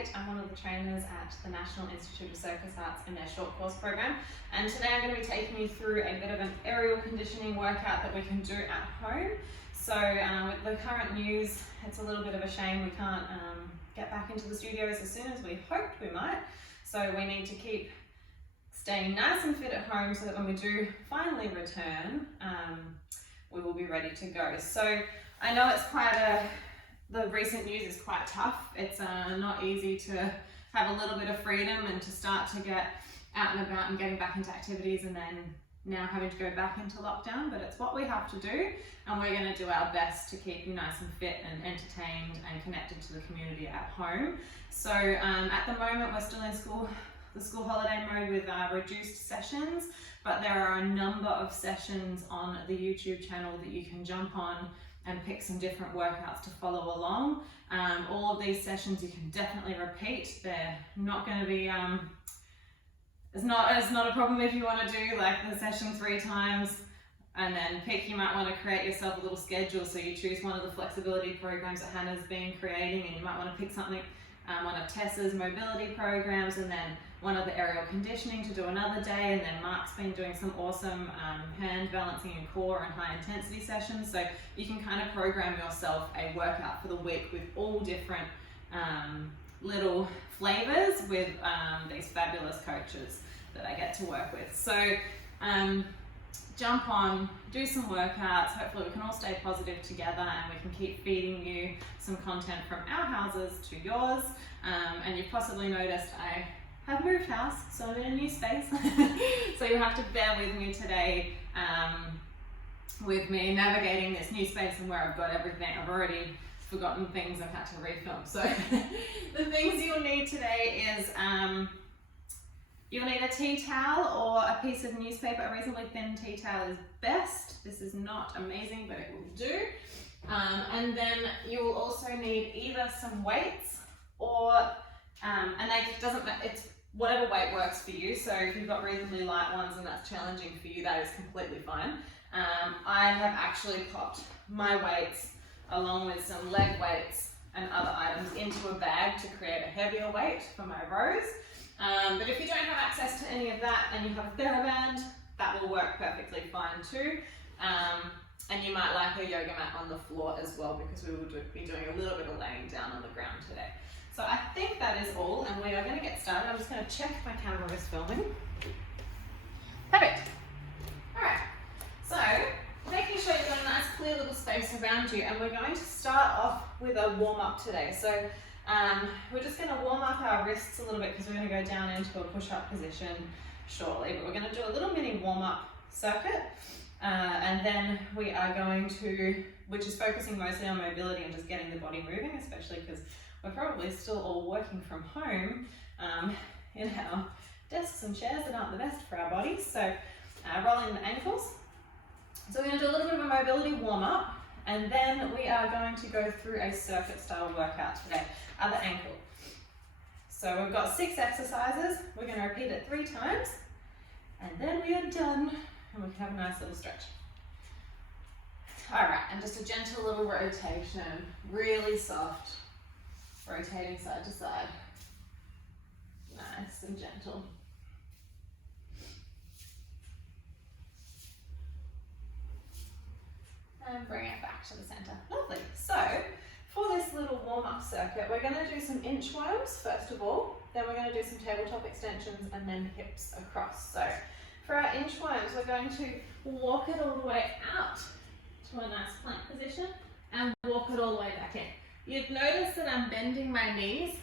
Kate. I'm one of the trainers at the National Institute of Circus Arts in their short course program, and today I'm going to be taking you through a bit of an aerial conditioning workout that we can do at home. So with the current news, it's a little bit of a shame we can't get back into the studios as soon as we hoped we might. So we need to keep staying nice and fit at home so that when we do finally return, we will be ready to go. So I know it's the recent news is quite tough. It's not easy to have a little bit of freedom and to start to get out and about and getting back into activities and then now having to go back into lockdown, but it's what we have to do, and we're going to do our best to keep you nice and fit and entertained and connected to the community at home. So at the moment we're still in the school holiday mode with reduced sessions, but there are a number of sessions on the YouTube channel that you can jump on and pick some different workouts to follow along. All of these sessions you can definitely repeat. They're not going to be it's not a problem if you want to do like the session 3 times and then pick. You might want to create yourself a little schedule, so you choose one of the flexibility programs that Hannah's been creating, and you might want to pick something, one of Tessa's mobility programs, and then one of the aerial conditioning to do another day, and then Mark's been doing some awesome hand balancing and core and high intensity sessions. So you can kind of program yourself a workout for the week with all different little flavors with these fabulous coaches that I get to work with. So jump on, do some workouts. Hopefully we can all stay positive together and we can keep feeding you some content from our houses to yours. And you've possibly noticed I have moved house, so I'm in a new space. So you have to bear with me today with me navigating this new space and where I've got everything. I've already forgotten things I've had to refilm. So the things you'll need today is you'll need a tea towel or a piece of newspaper. A reasonably thin tea towel is best. This is not amazing, but it will do. And then you will also need either some weights or, and it's whatever weight works for you. So if you've got reasonably light ones and that's challenging for you, that is completely fine. I have actually popped my weights along with some leg weights and other items into a bag to create a heavier weight for my rows. But if you don't have access to any of that and you have a theraband, that will work perfectly fine too. And you might like a yoga mat on the floor as well, because we will be doing a little bit of laying down on the ground today. So I think that is all, and we are going to get started. I'm just going to check if my camera is filming. Perfect. All right. So making sure you've got a nice clear little space around you, and we're going to start off with a warm-up today. So we're just going to warm up our wrists a little bit because we're going to go down into a push-up position shortly, but we're going to do a little mini warm-up circuit, and then we are going to, which is focusing mostly on mobility and just getting the body moving, especially because we're probably still all working from home in our desks and chairs that aren't the best for our bodies. So rolling the ankles. So we're going to do a little bit of a mobility warm-up, and then we are going to go through a circuit style workout today. Other ankle. So we've got 6 exercises. We're going to repeat it 3 times, and then we are done, and we can have a nice little stretch. All right, and just a gentle little rotation, really soft, rotating side to side. Nice and gentle. And bring it back to the center. Lovely. So for this little warm-up circuit, we're going to do some inchworms first of all, then we're going to do some tabletop extensions, and then hips across. So for our inchworms, we're going to walk it all the way out to a nice plank position and walk it all the way back in. You've noticed that I'm bending my knees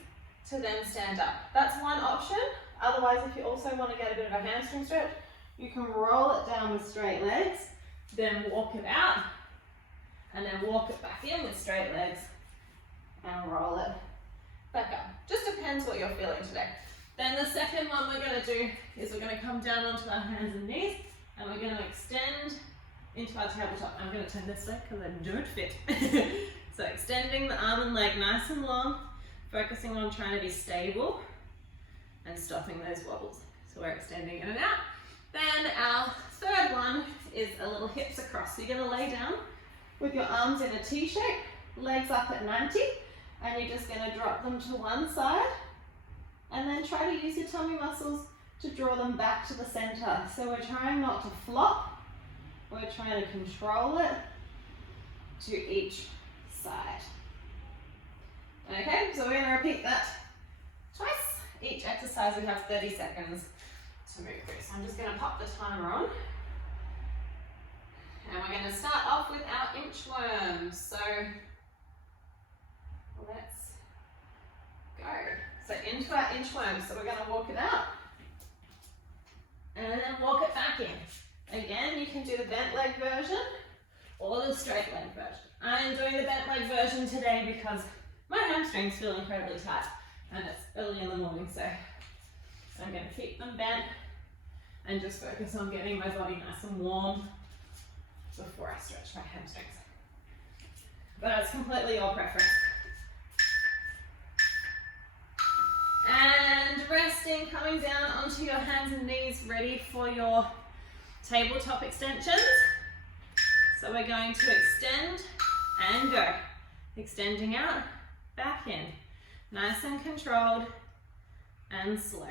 to then stand up. That's one option. Otherwise, if you also want to get a bit of a hamstring stretch, you can roll it down with straight legs, then walk it out, and then walk it back in with straight legs and roll it back up. Just depends what you're feeling today. Then the second one we're going to do is we're going to come down onto our hands and knees, and we're going to extend into our tabletop. I'm going to turn this way because I don't fit. So extending the arm and leg nice and long, focusing on trying to be stable and stopping those wobbles. So we're extending in and out. Then our third one is a little hips across. So you're going to lay down with your arms in a T shape, legs up at 90, and you're just going to drop them to one side And then try to use your tummy muscles to draw them back to the center. So we're trying not to flop. We're trying to control it to each side. Okay, so we're going to repeat that twice. Each exercise we have 30 seconds to move through. So I'm just going to pop the timer on. And we're going to start off with our inchworms. So let's go. So into our inchworms. So we're going to walk it out. And then walk it back in. Again, you can do the bent leg version or the straight leg version. I'm doing the bent leg version today because my hamstrings feel incredibly tight and it's early in the morning, so I'm going to keep them bent and just focus on getting my body nice and warm before I stretch my hamstrings. But it's completely your preference. And resting, coming down onto your hands and knees, ready for your tabletop extensions. So we're going to extend and go. Extending out, back in. Nice and controlled and slow.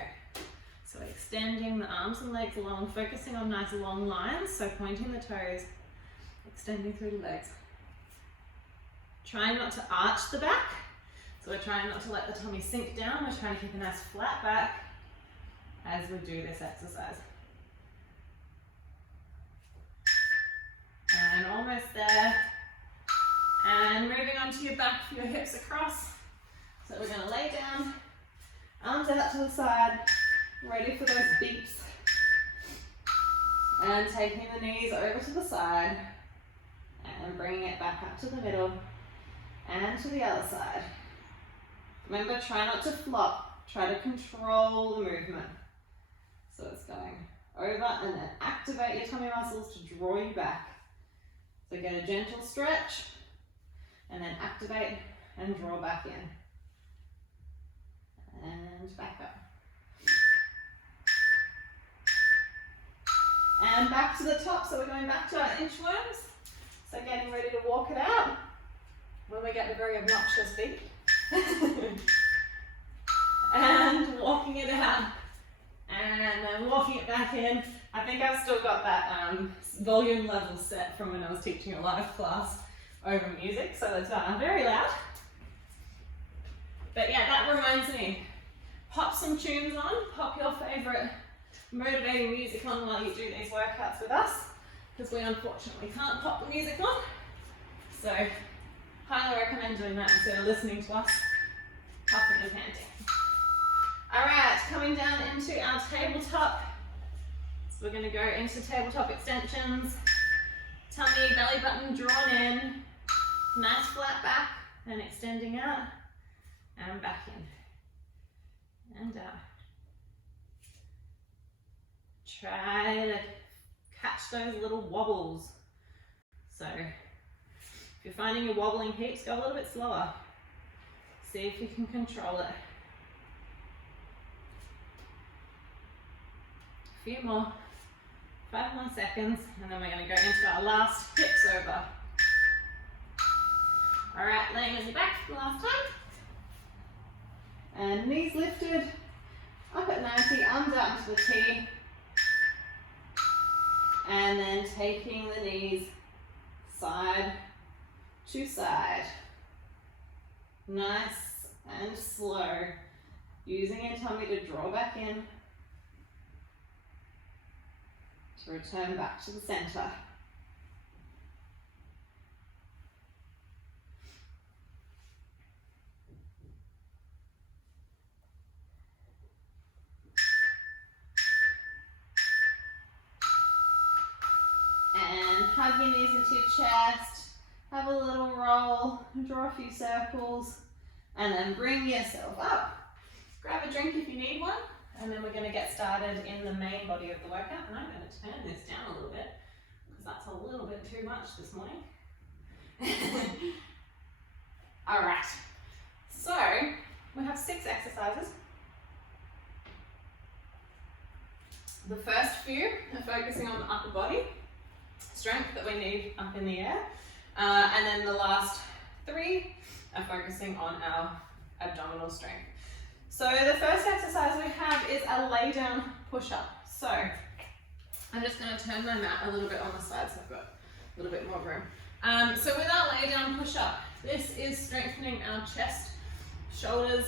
So extending the arms and legs along, focusing on nice long lines, so pointing the toes, extending through the legs. Trying not to arch the back, so we're trying not to let the tummy sink down, we're trying to keep a nice flat back as we do this exercise. And almost there. And moving onto your back for your hips across. So we're going to lay down, arms out to the side, ready for those beeps. And taking the knees over to the side and bringing it back up to the middle and to the other side. Remember, try not to flop, try to control the movement. So it's going over and then activate your tummy muscles to draw you back. So get a gentle stretch and then activate and draw back in. And back up. And back to the top, so we're going back to our inchworms. So getting ready to walk it out when we get the very obnoxious beat. And walking it out. And then walking it back in. I think I've still got that volume level set from when I was teaching a live class over music, so that's very loud. But yeah, that reminds me, pop some tunes on, pop your favorite motivating music on while you do these workouts with us, because we unfortunately can't pop the music on. So highly recommend doing that instead of listening to us puffing and panting. Alright, coming down into our tabletop. So we're going to go into tabletop extensions, tummy, belly button drawn in, nice flat back, and extending out, and back in, and out. Try to catch those little wobbles. So if you're finding you're wobbling heaps, go a little bit slower. See if you can control it. A few more, 5 more seconds, and then we're going to go into our last hips over. Alright, laying on your back for the last time. And knees lifted, up at 90, arms out into the T. And then taking the knees side to side. Nice and slow. Using your tummy to draw back in. To return back to the center. And hug your knees into your chest, have a little roll, draw a few circles, and then bring yourself up. Grab a drink if you need one, and then we're going to get started in the main body of the workout. And I'm going to turn this down a little bit, because that's a little bit too much this morning. Alright, so we have 6 exercises. The first few are focusing on the upper body strength that we need up in the air, and then the last 3 are focusing on our abdominal strength. So the first exercise we have is a lay down push-up. So I'm just going to turn my mat a little bit on the side so I've got a little bit more room. So with our lay down push-up, this is strengthening our chest, shoulders,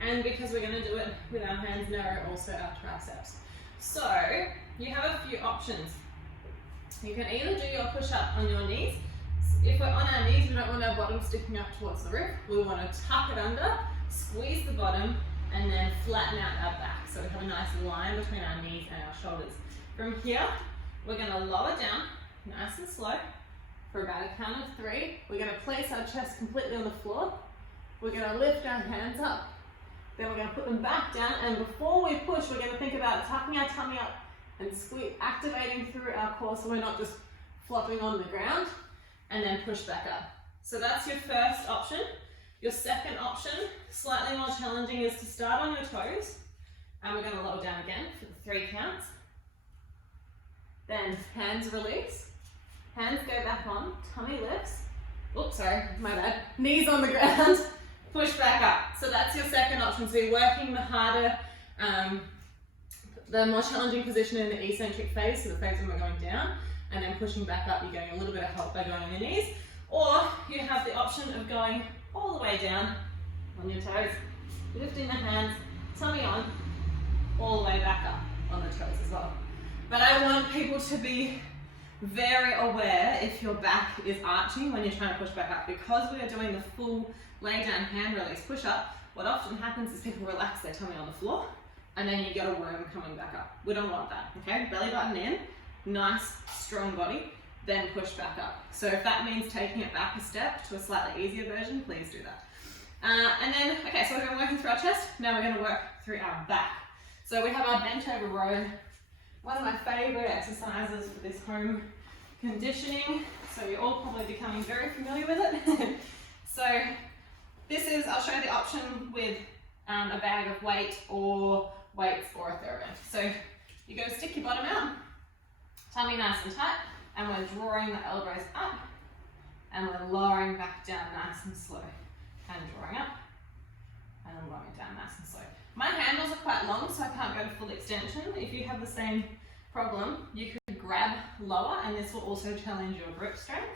and because we're going to do it with our hands narrow, also our triceps. So you have a few options. You can either do your push-up on your knees. If we're on our knees, we don't want our bottom sticking up towards the roof. We want to tuck it under, squeeze the bottom, and then flatten out our back. So we have a nice line between our knees and our shoulders. From here, we're going to lower down, nice and slow, for about a count of 3. We're going to place our chest completely on the floor. We're going to lift our hands up. Then we're going to put them back down, and before we push, we're going to think about tucking our tummy up and squeeze, activating through our core so we're not just flopping on the ground, and then push back up. So that's your first option. Your second option, slightly more challenging, is to start on your toes, and we're going to lower down again for the 3 counts. Then hands release, hands go back on, tummy lifts, oops, sorry, my bad, knees on the ground, push back up. So that's your second option. So you're working the harder, the more challenging position in the eccentric phase, so the phase when we're going down, and then pushing back up, you're getting a little bit of help by going on your knees. Or you have the option of going all the way down on your toes, lifting the hands, tummy on, all the way back up on the toes as well. But I want people to be very aware if your back is arching when you're trying to push back up. Because we are doing the full lay down hand release push up, what often happens is people relax their tummy on the floor, and then you get a worm coming back up. We don't want that, okay? Belly button in, nice strong body, then push back up. So if that means taking it back a step to a slightly easier version, please do that. And then, okay, so we've been working through our chest, now we're gonna work through our back. So we have our bench over row, one of my favorite exercises for this home conditioning. So you're all probably becoming very familiar with it. So this is, I'll show you the option with a bag of weight or weights or a theraband. So you're going to stick your bottom out, tummy nice and tight, and we're drawing the elbows up, and we're lowering back down nice and slow, and drawing up, and then lowering down nice and slow. My handles are quite long, so I can't go to full extension. If you have the same problem, you could grab lower, and this will also challenge your grip strength,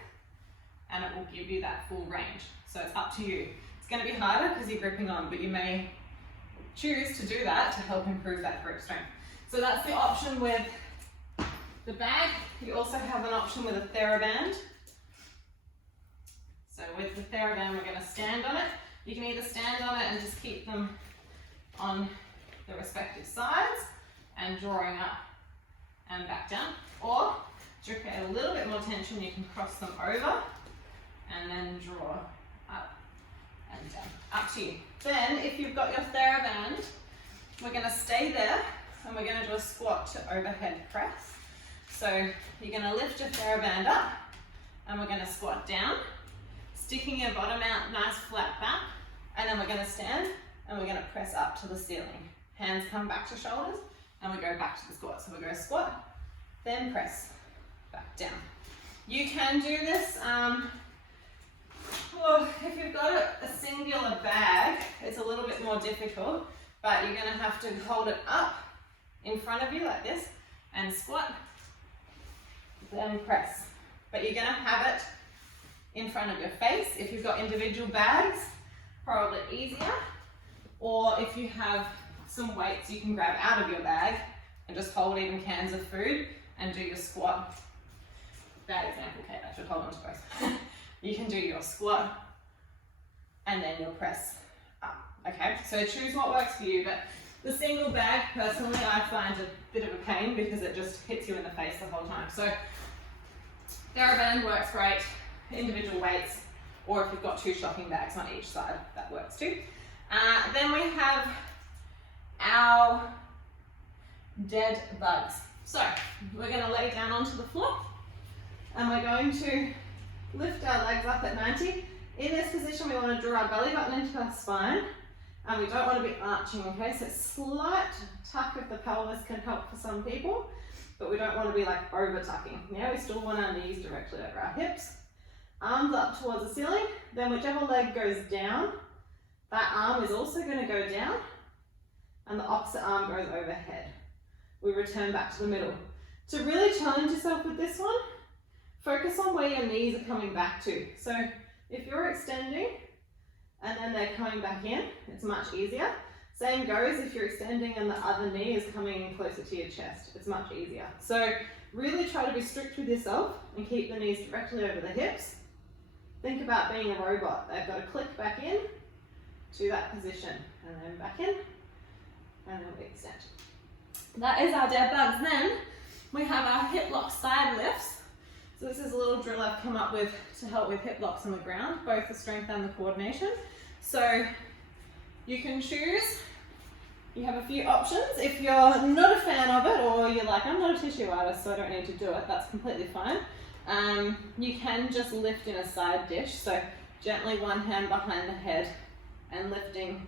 and it will give you that full range. So it's up to you. It's going to be harder because you're gripping on, but you may choose to do that to help improve that grip strength. So that's the option with the bag. You also have an option with a theraband. So with the theraband, we're going to stand on it. You can either stand on it and just keep them on the respective sides and drawing up and back down, or to create a little bit more tension, you can cross them over and then draw up and down. Up to you. Then, if you've got your theraband, we're going to stay there and we're going to do a squat to overhead press. So you're going to lift your theraband up and we're going to squat down, sticking your bottom out nice flat back, and then we're going to stand and we're going to press up to the ceiling. Hands come back to shoulders and we go back to the squat. So we're going to squat, then press back down. You can do this, well, if you've got a singular bag, it's a little bit more difficult, but you're going to have to hold it up in front of you like this and squat, then press. But you're going to have it in front of your face. If you've got individual bags, probably easier. Or if you have some weights you can grab out of your bag and just hold even cans of food and do your squat. Bad example, Kate, I should hold on to both. You can do your squat and then your press up, okay? So choose what works for you, but the single bag, personally, I find a bit of a pain because it just hits you in the face the whole time. So theraband works great, individual weights, or if you've got 2 shopping bags on each side, that works too. Then we have our dead bugs. So we're going to lay down onto the floor and we're going to lift our legs up at 90. In this position, we want to draw our belly button into our spine, and we don't want to be arching, okay? So slight tuck of the pelvis can help for some people, but we don't want to be like over tucking. Yeah, we still want our knees directly over our hips. Arms up towards the ceiling, then whichever leg goes down, that arm is also going to go down, and the opposite arm goes overhead. We return back to the middle. To really challenge yourself with this one, focus on where your knees are coming back to. So if you're extending and then they're coming back in, it's much easier. Same goes if you're extending and the other knee is coming in closer to your chest. It's much easier. So really try to be strict with yourself and keep the knees directly over the hips. Think about being a robot. They've got to click back in to that position and then back in and then we extend. That is our dead bugs. Then we have our hip lock side lifts. So this is a little drill I've come up with to help with hip locks on the ground, both the strength and the coordination. So you can choose, you have a few options. If you're not a fan of it or you're like, I'm not a tissue artist so I don't need to do it, that's completely fine. You can just lift in a side dish. So gently one hand behind the head and lifting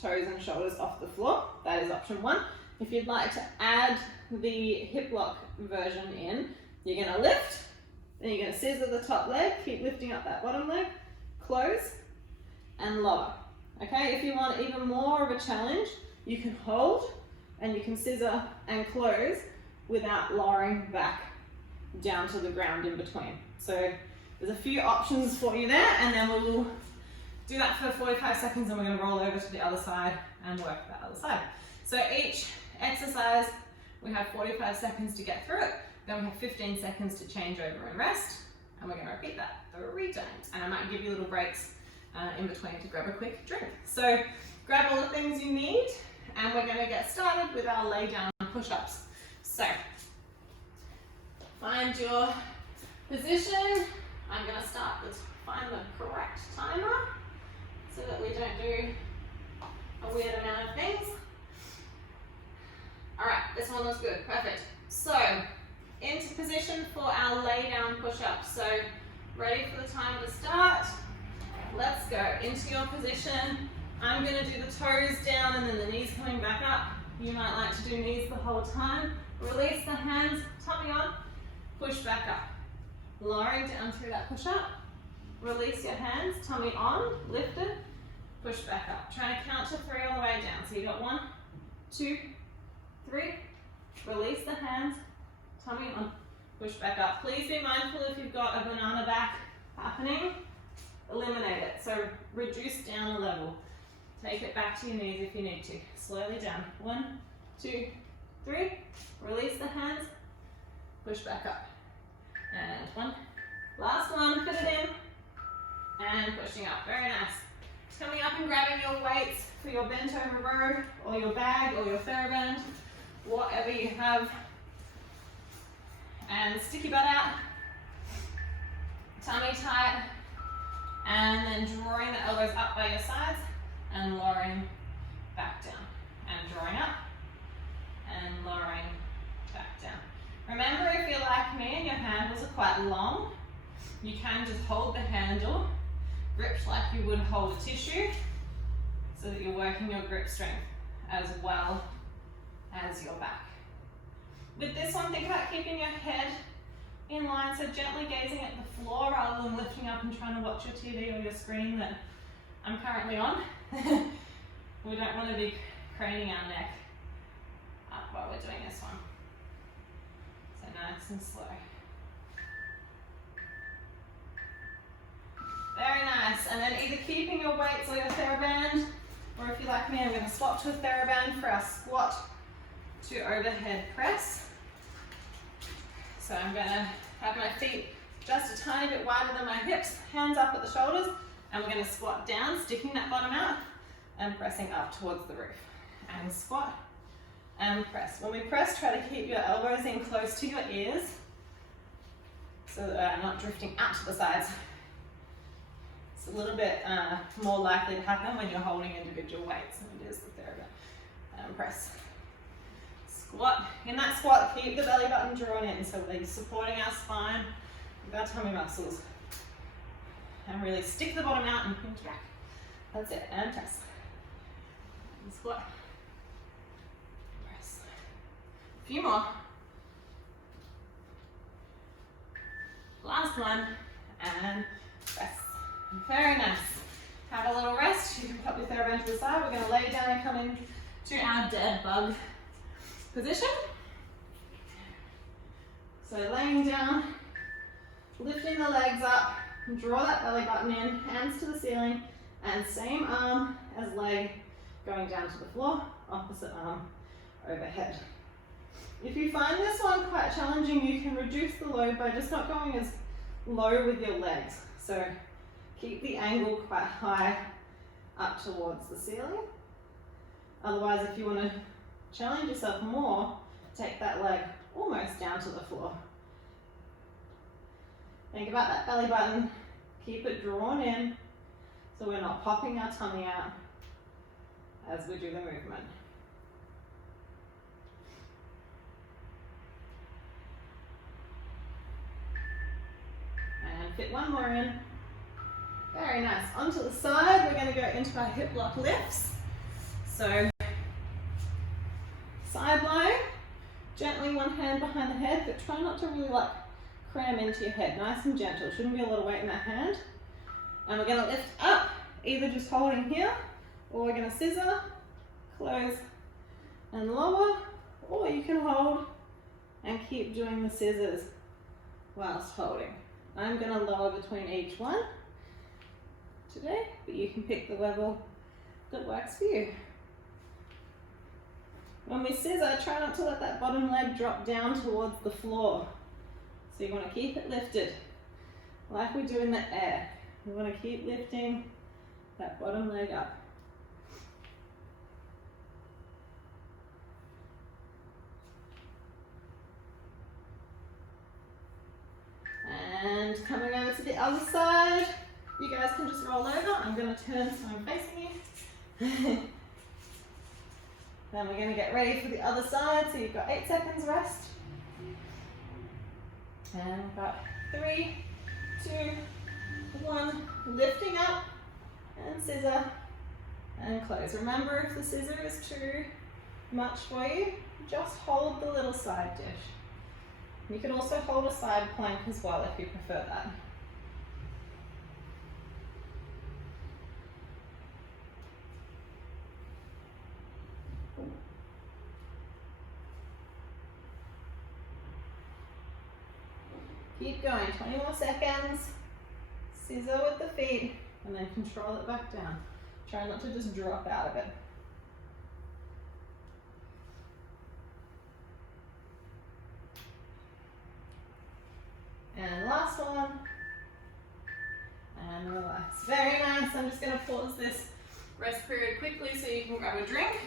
toes and shoulders off the floor. That is option one. If you'd like to add the hip lock version in, you're going to lift, then you're going to scissor the top leg, keep lifting up that bottom leg, close and lower. Okay, if you want even more of a challenge, you can hold and you can scissor and close without lowering back down to the ground in between. So there's a few options for you there, and then we'll do that for 45 seconds and we're going to roll over to the other side and work that other side. So each exercise, we have 45 seconds to get through it, then we have 15 seconds to change over and rest, and we're going to repeat that 3 times. And I might give you little breaks in between to grab a quick drink. So grab all the things you need, and we're going to get started with our lay down push-ups. So find your position. I'm going to start with find the correct timer so that we don't do a weird amount of things. All right, this one looks good, perfect. So into position for our lay down push-up. So ready for the timer to start. Let's go into your position. I'm going to do the toes down and then the knees coming back up. You might like to do knees the whole time. Release the hands, tummy on, push back up. Lowering down through that push up. Release your hands, tummy on, lift it, push back up. Trying to count to 3 all the way down. So you got 1, 2, 3. Release the hands, tummy on, push back up. Please be mindful if you've got a banana back happening, eliminate it. So reduce down a level. Take it back to your knees if you need to. Slowly down. 1, 2, 3. Release the hands, push back up. And 1. Last one, fit it in. And pushing up, very nice. Coming up and grabbing your weights for your bent over row, or your bag, or your theraband, whatever you have. And stick your butt out, tummy tight, and then drawing the elbows up by your sides, and lowering back down. And drawing up, and lowering back down. Remember, if you're like me and your handles are quite long, you can just hold the handle gripped like you would hold a tissue, so that you're working your grip strength as well as your back. With this one, think about keeping your head in line, so gently gazing at the floor rather than lifting up and trying to watch your TV or your screen that I'm currently on. We don't want to be craning our neck up while we're doing this one. So nice and slow. Very nice. And then either keeping your weights or your theraband, or if you're like me, I'm going to swap to a theraband for our squat to overhead press. So I'm going to have my feet just a tiny bit wider than my hips, hands up at the shoulders, and we're going to squat down, sticking that bottom out and pressing up towards the roof. And squat and press. When we press, try to keep your elbows in close to your ears so that they're not drifting out to the sides. It's a little bit more likely to happen when you're holding individual weights than it is the theraband. And press. Squat. In that squat, keep the belly button drawn in, so we're supporting our spine with our tummy muscles. And really stick the bottom out and pinch back. That's it, and press. And squat. Press. A few more. Last one, and press. Very nice. Have a little rest. You can pop your theraband to the side. We're going to lay down and come in to our dead bug position. So laying down, lifting the legs up, draw that belly button in, hands to the ceiling, and same arm as leg going down to the floor, opposite arm overhead. If you find this one quite challenging, you can reduce the load by just not going as low with your legs. So keep the angle quite high up towards the ceiling. Otherwise, if you want to challenge yourself more, take that leg almost down to the floor. Think about that belly button. Keep it drawn in so we're not popping our tummy out as we do the movement. And fit one more in. Very nice. Onto the side, we're going to go into our hip lock lifts. So, side lying, gently one hand behind the head, but try not to really like cram into your head. Nice and gentle. Shouldn't be a lot of weight in that hand. And we're going to lift up, either just holding here, or we're going to scissor, close, and lower, or you can hold and keep doing the scissors whilst holding. I'm going to lower between each one today, but you can pick the level that works for you. When we scissor, try not to let that bottom leg drop down towards the floor. So you want to keep it lifted, like we do in the air. You want to keep lifting that bottom leg up. And coming over to the other side, you guys can just roll over. I'm going to turn so I'm facing you. Then we're going to get ready for the other side. So you've got 8 seconds rest. And we've got 3, 2, 1. Lifting up and scissor and close. Remember, if the scissor is too much for you, just hold the little side dish. You can also hold a side plank as well if you prefer that. Keep going, 20 more seconds. Scissor with the feet and then control it back down. Try not to just drop out of it. And last one. And relax. Very nice. I'm just going to pause this rest period quickly so you can grab a drink.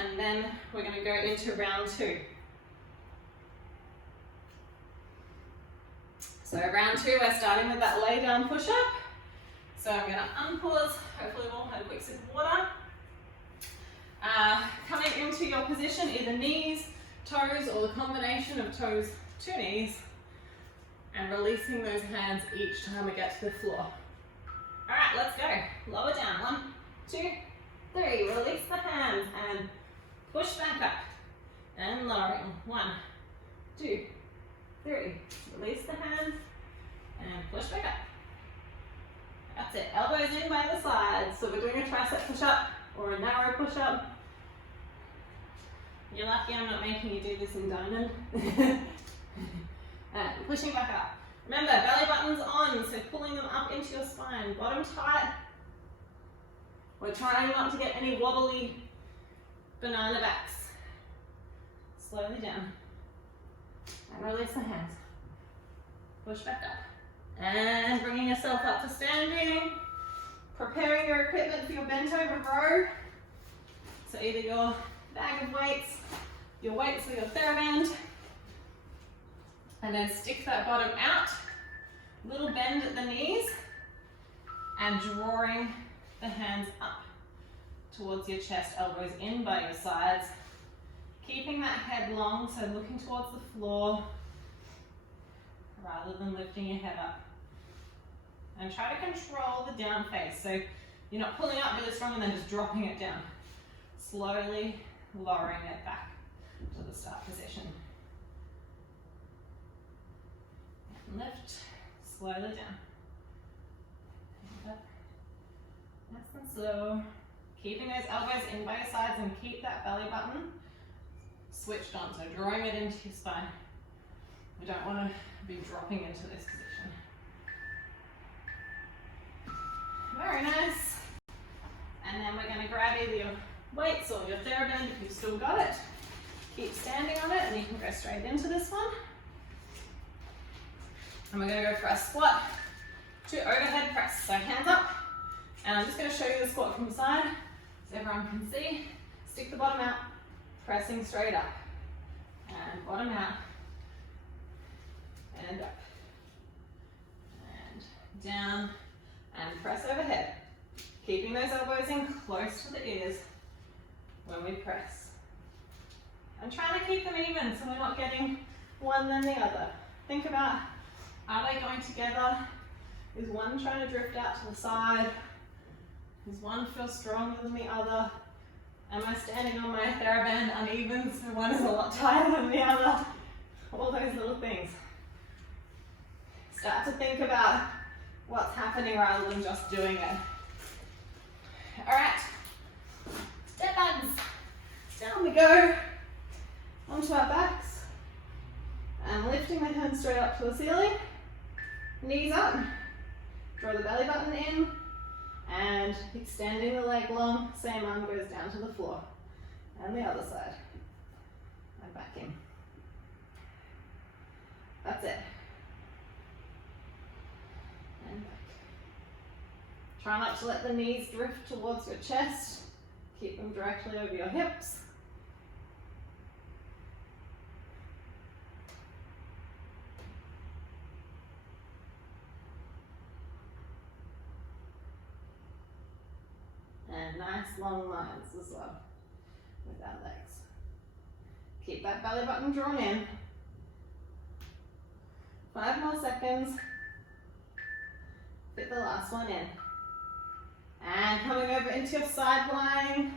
And then we're going to go into round 2. So round 2, we're starting with that lay down push up. So I'm going to unpause, hopefully we'll have a quick sip of water. Coming into your position, either knees, toes, or the combination of toes to knees, and releasing those hands each time we get to the floor. All right, let's go. Lower down, 1, 2, 3. Release the hands and push back up. And lowering, 1, 2, 3. Release the hands and push back up. That's it. Elbows in by the sides. So we're doing a tricep push up or a narrow push up. You're lucky I'm not making you do this in diamond. And pushing back up. Remember, belly buttons on, so pulling them up into your spine. Bottom tight. We're trying not to get any wobbly banana backs. Slowly down. And release the hands. Push back up. And bringing yourself up to standing. Preparing your equipment for your bent over row. So either your bag of weights, your weights or your theraband. And then stick that bottom out. Little bend at the knees. And drawing the hands up towards your chest, elbows in by your sides. Keeping that head long, so looking towards the floor rather than lifting your head up. And try to control the down face. So you're not pulling up really strong and then just dropping it down. Slowly lowering it back to the start position. And lift, slowly down. And up. Nice and slow. Keeping those elbows in by your sides and keep that belly button switched on, so drawing it into your spine. We don't want to be dropping into this position. Very nice. And then we're going to grab either your weights or your theraband if you've still got it. Keep standing on it and you can go straight into this one. And we're going to go for a squat to overhead press. So hands up. And I'm just going to show you the squat from the side so everyone can see. Stick the bottom out, pressing straight up. And bottom out. And up. And down. And press overhead. Keeping those elbows in close to the ears when we press. And trying to keep them even so we're not getting one then the other. Think about, are they going together? Is one trying to drift out to the side? Does one feel stronger than the other? Am I standing on my theraband uneven so one is a lot tighter than the other? All those little things. Start to think about what's happening rather than just doing it. Alright, step bugs. Down we go, onto our backs. And lifting my hands straight up to the ceiling. Knees up, draw the belly button in, and extending the leg long, same arm goes down to the floor. And the other side, and back in. That's it. And back. Try not to let the knees drift towards your chest. Keep them directly over your hips. And nice long lines as well with our legs. Keep that belly button drawn in. 5 more seconds. Fit the last one in. And coming over into your side lying,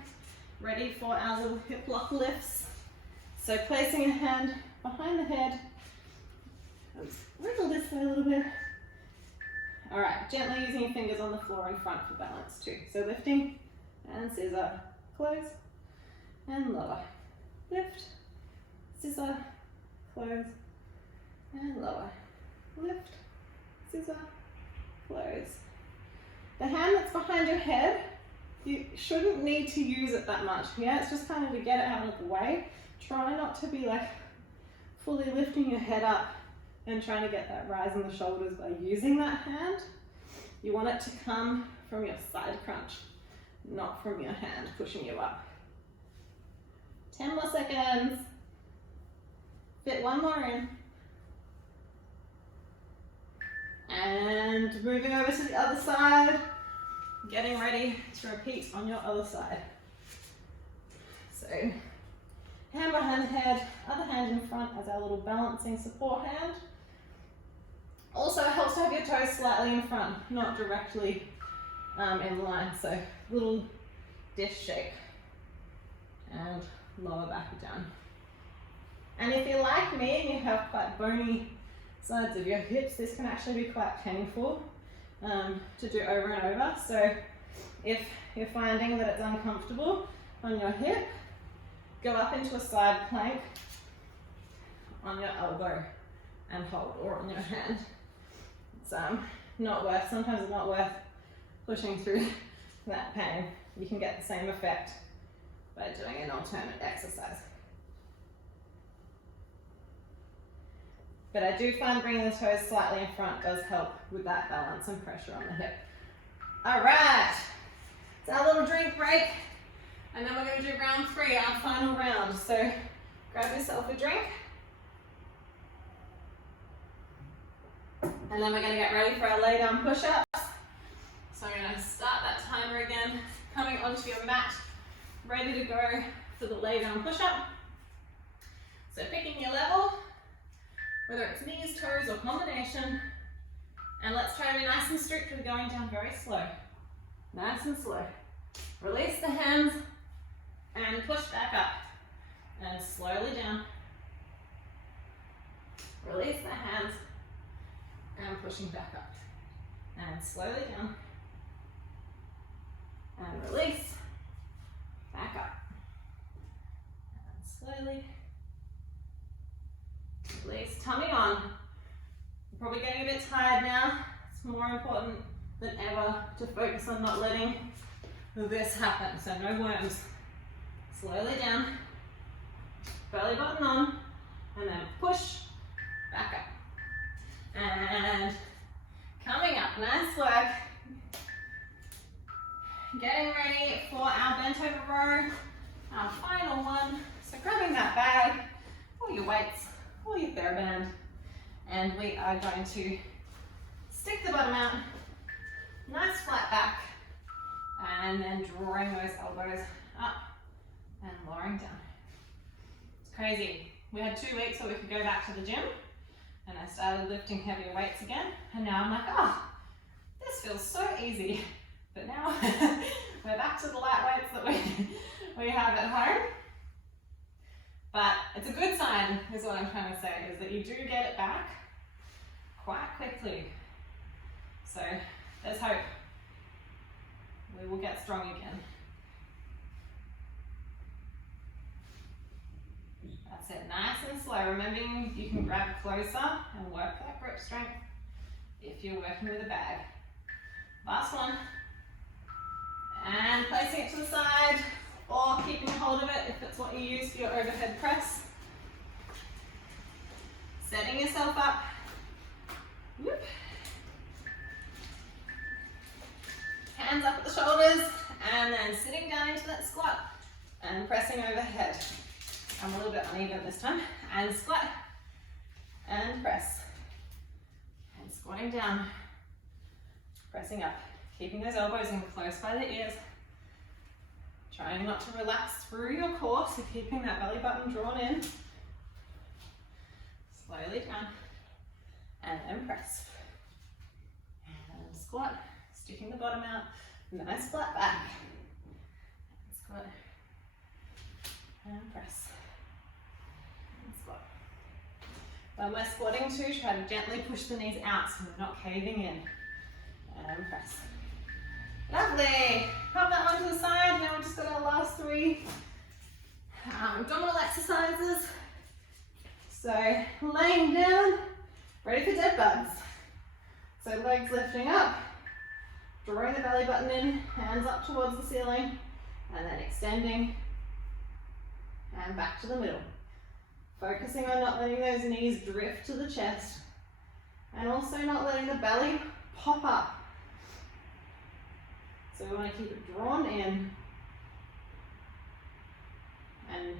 ready for our little hip lock lifts. So placing a hand behind the head. Let's wriggle this way a little bit. All right, gently using your fingers on the floor in front for balance too. So lifting and scissor, close and lower. Lift, scissor, close and lower. Lift, scissor, close. The hand that's behind your head, you shouldn't need to use it that much. Yeah, it's just kind of to get it out of the way. Try not to be like fully lifting your head up and trying to get that rise in the shoulders by using that hand. You want it to come from your side crunch, not from your hand pushing you up. 10 more seconds. Fit one more in. And moving over to the other side, getting ready to repeat on your other side. So, hand behind the head, other hand in front as our little balancing support hand. Also it helps to have your toes slightly in front, not directly in line, so little dish shape. And lower back down. And if you're like me and you have quite bony sides of your hips, this can actually be quite painful to do over and over. So if you're finding that it's uncomfortable on your hip, go up into a side plank on your elbow and hold, or on your hand. It's not worth, sometimes it's not worth pushing through that pain. You can get the same effect by doing an alternate exercise. But I do find bringing the toes slightly in front does help with that balance and pressure on the hip. All right, it's our little drink break. And then we're going to do round 3, our final round. So grab yourself a drink. And then we're going to get ready for our lay down push-ups. So I'm going to start that timer again, coming onto your mat, ready to go for the lay down push-up. So picking your level, whether it's knees, toes, or combination. And let's try to be nice and strict with going down very slow. Nice and slow. Release the hands and push back up. And slowly down. Release the hands and pushing back up. And slowly down. And release. back up. And slowly release, tummy on. You're probably getting a bit tired now. It's more important than ever to focus on not letting this happen. So no worms. Slowly down, belly button on, and then push, back up. And coming up, nice work. Getting ready for our bent over row, our final one. So grabbing that bag, or your weights, or your theraband, and we are going to stick the bottom out, nice flat back, and then drawing those elbows up and lowering down. It's crazy. We had 2 weeks where we could go back to the gym, and I started lifting heavier weights again, and now I'm like, oh, this feels so easy. But now we're back to the light weights that we have at home. But it's a good sign, is what I'm trying to say, is that you do get it back quite quickly. So there's hope. We will get strong again. That's it, nice and slow. Remembering you can grab closer and work that grip strength if you're working with a bag. Last one. And placing it to the side, or keeping hold of it if it's what you use for your overhead press. Setting yourself up. Whoop. Hands up at the shoulders, and then sitting down into that squat and pressing overhead. I'm a little bit uneven this time. And squat and press. And squatting down, pressing up. Keeping those elbows in close by the ears. Trying not to relax through your core, so keeping that belly button drawn in. Slowly down, and then press. And squat, sticking the bottom out, nice flat back. And squat, and press. And squat. When we're squatting too, try to gently push the knees out so we're not caving in. And press. Lovely. Pop that one to the side. Now we've just got our last 3 abdominal exercises. So laying down, ready for dead bugs. So legs lifting up, drawing the belly button in, hands up towards the ceiling, and then extending and back to the middle. Focusing on not letting those knees drift to the chest, and also not letting the belly pop up. So we want to keep it drawn in, and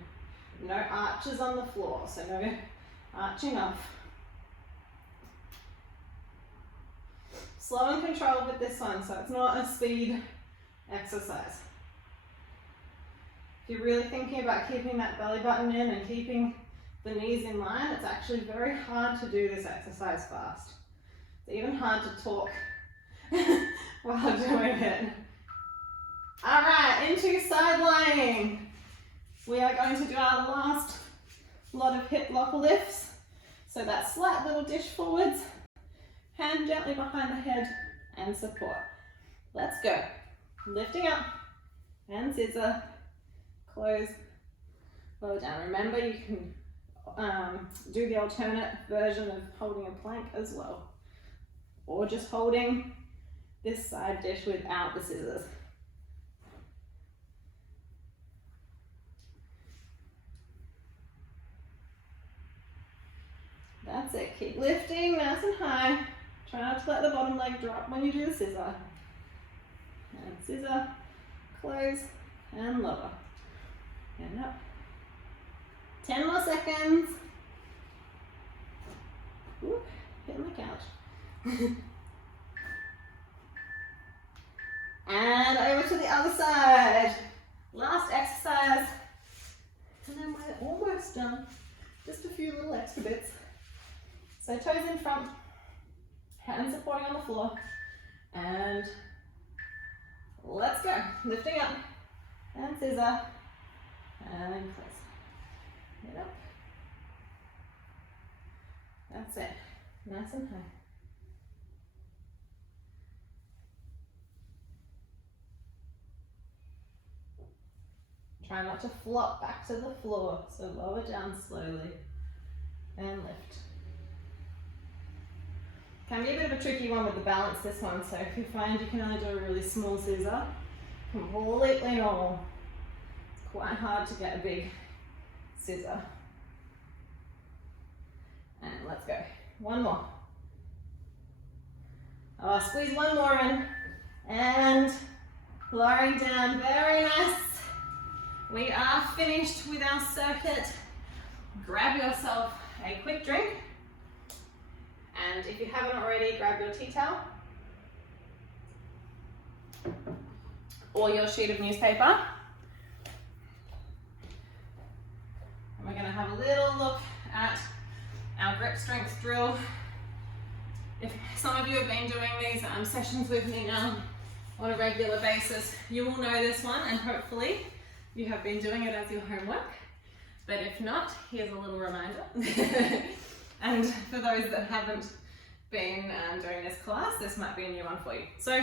no arches on the floor, so no arching off. Slow and controlled with this one, so it's not a speed exercise. If you're really thinking about keeping that belly button in and keeping the knees in line, it's actually very hard to do this exercise fast. It's even hard to talk while doing it. All right, into side lying. We are going to do our last lot of hip lock lifts. So that slight little dish forwards, hand gently behind the head, and support. Let's go. Lifting up, and scissor, close, lower down. Remember, you can do the alternate version of holding a plank as well, or just holding this side dish without the scissors. That's it, keep lifting nice and high. Try not to let the bottom leg drop when you do the scissor. And scissor, close, and lower. And up. 10 more seconds. Whoop, hitting the couch. And over to the other side. Last exercise. And then we're almost done. Just a few little extra bits. So toes in front, hands supporting on the floor, and let's go. Lifting up, and scissor, and close. Get up. That's it, nice and high. Try not to flop back to the floor, so lower down slowly and lift. Can be a bit of a tricky one with the balance, this one, so if you find you can only do a really small scissor, completely normal. It's quite hard to get a big scissor. And let's go. One more. Oh, squeeze one more in. And lowering down, very nice. We are finished with our circuit. Grab yourself a quick drink. And if you haven't already, grab your tea towel or your sheet of newspaper. And we're going to have a little look at our grip strength drill. If some of you have been doing these sessions with me now on a regular basis, you will know this one, and hopefully you have been doing it as your homework. But if not, here's a little reminder. And for those that haven't been doing this class, this might be a new one for you. So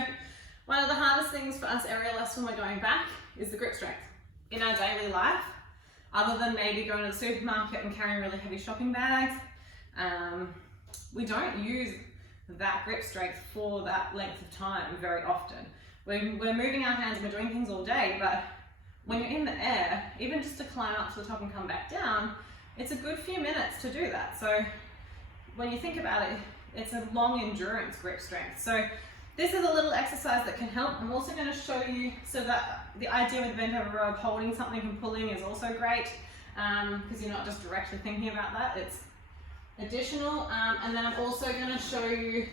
one of the hardest things for us aerialists when we're going back is the grip strength. In our daily life, other than maybe going to the supermarket and carrying really heavy shopping bags, we don't use that grip strength for that length of time very often. We're moving our hands and we're doing things all day, but when you're in the air, even just to climb up to the top and come back down, it's a good few minutes to do that. So when you think about it, it's a long endurance grip strength. So this is a little exercise that can help. I'm also going to show you, so that the idea with the bent over rope, holding something and pulling is also great, because you're not just directly thinking about that, it's additional. And then I'm also going to show you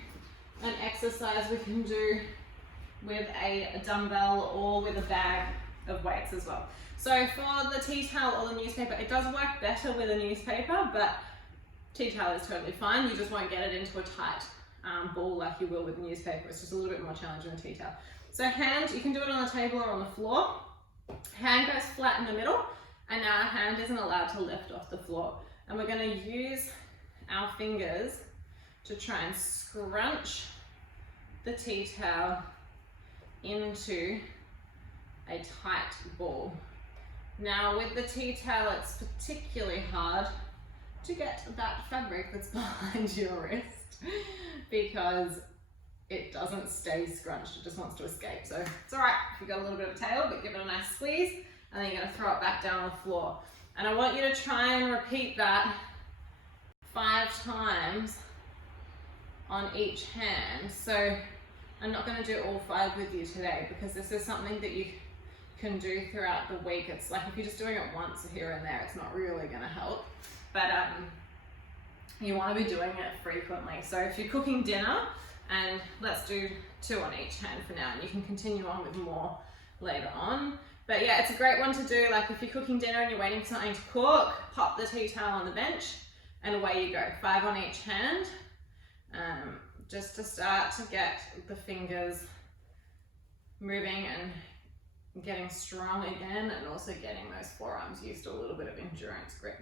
an exercise we can do with a dumbbell or with a bag of weights as well. So for the tea towel or the newspaper, it does work better with a newspaper, but tea towel is totally fine. You just won't get it into a tight ball like you will with a newspaper. It's just a little bit more challenging than a tea towel. So hand, you can do it on the table or on the floor. Hand goes flat in the middle, and now our hand isn't allowed to lift off the floor. And we're going to use our fingers to try and scrunch the tea towel into a tight ball. Now with the tea towel, it's particularly hard to get that fabric that's behind your wrist because it doesn't stay scrunched, it just wants to escape. So it's all right if you've got a little bit of a tail, but give it a nice squeeze, and then you're going to throw it back down on the floor. And I want you to try and repeat that 5 times on each hand. So I'm not going to do all 5 with you today because this is something that you can do throughout the week. It's like if you're just doing it once here and there, it's not really going to help. But you want to be doing it frequently. So if you're cooking dinner, and let's do 2 on each hand for now, and you can continue on with more later on. But yeah, it's a great one to do. Like if you're cooking dinner and you're waiting for something to cook, pop the tea towel on the bench and away you go. 5 on each hand, just to start to get the fingers moving and getting strong again, and also getting those forearms used to a little bit of endurance grip.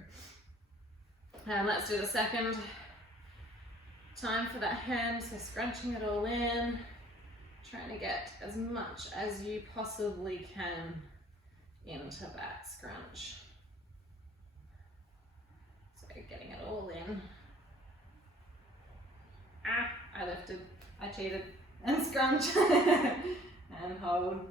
And let's do the second time for that hand. So scrunching it all in, trying to get as much as you possibly can into that scrunch. So getting it all in. I lifted, I cheated, and scrunch, and hold,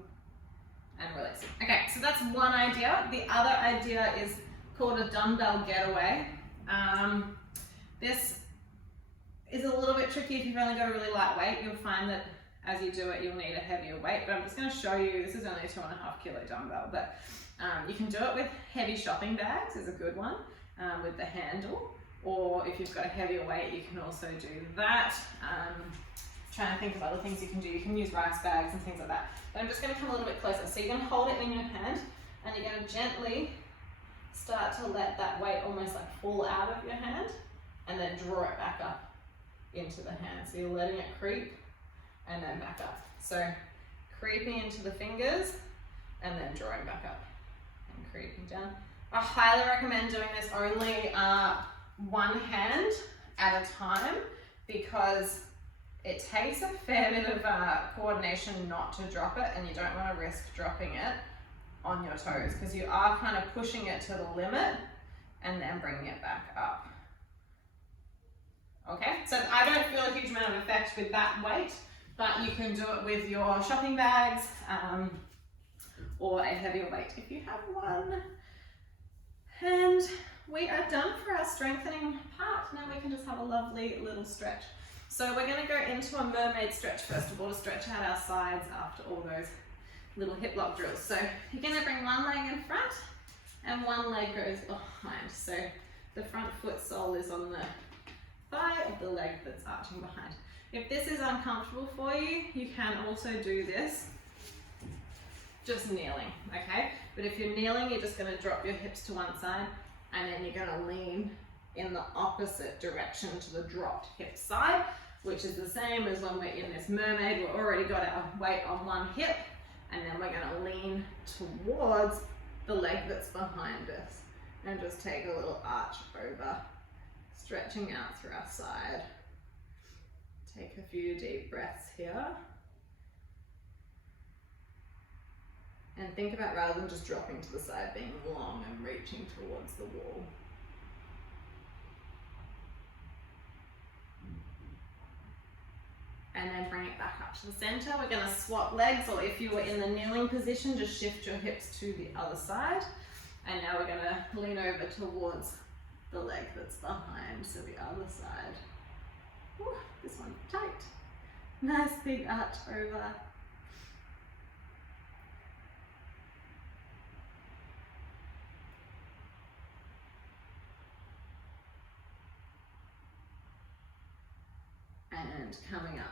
and release. Okay, so that's one idea. The other idea is called a dumbbell getaway. This is a little bit tricky if you've only got a really light weight. You'll find that as you do it, you'll need a heavier weight, but I'm just going to show you, this is only a 2.5 kilo dumbbell, but you can do it with heavy shopping bags is a good one, with the handle, or if you've got a heavier weight, you can also do that. Trying to think of other things you can do. You can use rice bags and things like that. But I'm just going to come a little bit closer. So you're going to hold it in your hand, and you're going to gently start to let that weight almost like fall out of your hand, and then draw it back up into the hand. So you're letting it creep and then back up. So creeping into the fingers and then drawing back up and creeping down. I highly recommend doing this only one hand at a time, because it takes a fair bit of coordination not to drop it, and you don't want to risk dropping it on your toes, because you are kind of pushing it to the limit and then bringing it back up. Okay, so I don't feel a huge amount of effect with that weight, but you can do it with your shopping bags or a heavier weight if you have one. And we are done for our strengthening part. Now we can just have a lovely little stretch. So we're going to go into a mermaid stretch first of all, to stretch out our sides after all those little hip lock drills. So you're going to bring one leg in front and one leg goes behind. So the front foot sole is on the thigh of the leg that's arching behind. If this is uncomfortable for you, you can also do this just kneeling, okay? But if you're kneeling, you're just going to drop your hips to one side and then you're going to lean in the opposite direction to the dropped hip side, which is the same as when we're in this mermaid. We've already got our weight on one hip and then we're going to lean towards the leg that's behind us and just take a little arch over, stretching out through our side. Take a few deep breaths here. And think about, rather than just dropping to the side, being long and reaching towards the wall. And then bring it back up to the center. We're going to swap legs, or if you were in the kneeling position, just shift your hips to the other side. And now we're going to lean over towards the leg that's behind, so the other side. Ooh, this one's tight. Nice big arch over. And coming up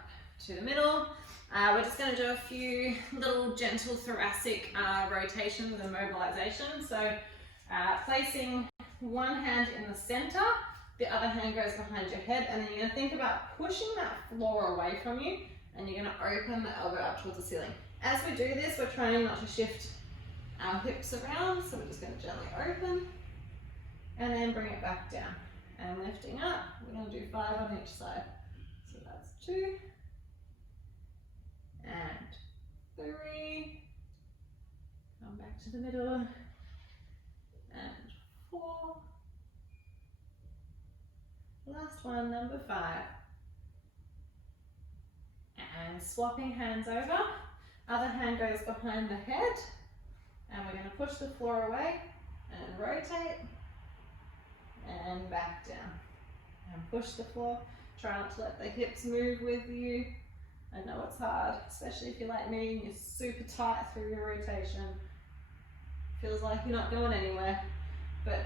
to the middle. We're just going to do a few little gentle thoracic rotations and mobilization. So placing one hand in the center, the other hand goes behind your head, and then you're going to think about pushing that floor away from you, and you're going to open the elbow up towards the ceiling. As we do this, we're trying not to shift our hips around, so we're just going to gently open and then bring it back down. And lifting up, we're going to do 5 on each side. So that's 2 and 3. Come back to the middle and 4. Last one, number 5. And swapping hands over. Other hand goes behind the head. And we're going to push the floor away and rotate and back down. And push the floor. Try not to let the hips move with you. I know it's hard, especially if you're like me and you're super tight through your rotation. Feels like you're not going anywhere. But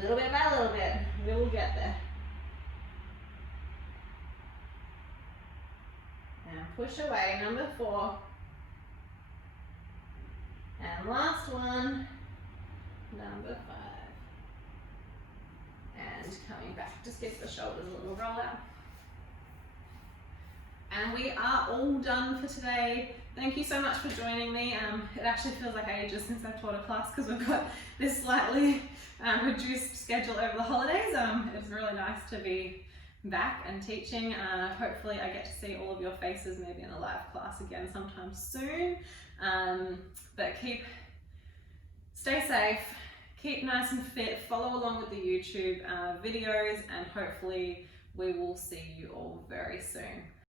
little bit by little bit, we will get there. And push away, number 4. And last one, number 5. And coming back, just give the shoulders a little roll out. And we are all done for today. Thank you so much for joining me. It actually feels like ages since I've taught a class because we've got this slightly reduced schedule over the holidays. It's really nice to be back and teaching. Hopefully I get to see all of your faces maybe in a live class again sometime soon. But stay safe, keep nice and fit, follow along with the YouTube videos, and hopefully we will see you all very soon.